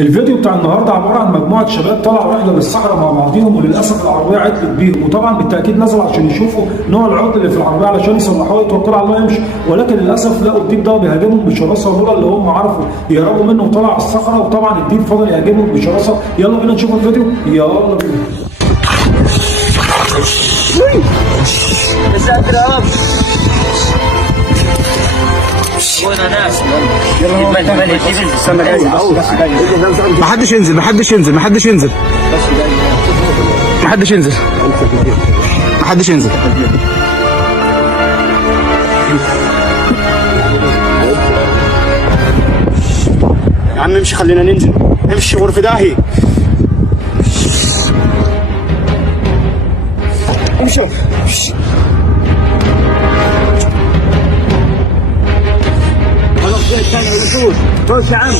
الفيديو بتاع النهارده عباره عن مجموعه شباب طلعوا رحله للصحراء مع بعضهم، وللاسف العربيه عطلت بيهم، وطبعا بالتاكيد نزلوا عشان يشوفوا نوع العطل اللي في العربيه علشان يصلحوها ويتوكلوا على الله يمشي، ولكن للاسف لقوا الديب ده بيهاجمهم بشراسه، ولولا اللي هم عرفوا يهربوا منه وطلعوا الصحراء، وطبعا الديب فضل يهاجمهم بشراسه. يلا بينا نشوف الفيديو، يلا بينا. ما حدش ينزل ما حدش ينزل ما حدش ينزل ما حدش ينزل ما حدش ينزل. يا عم امشي، خلينا ننزل. امشي غرفة داهية. امشي. خلاص يا عم.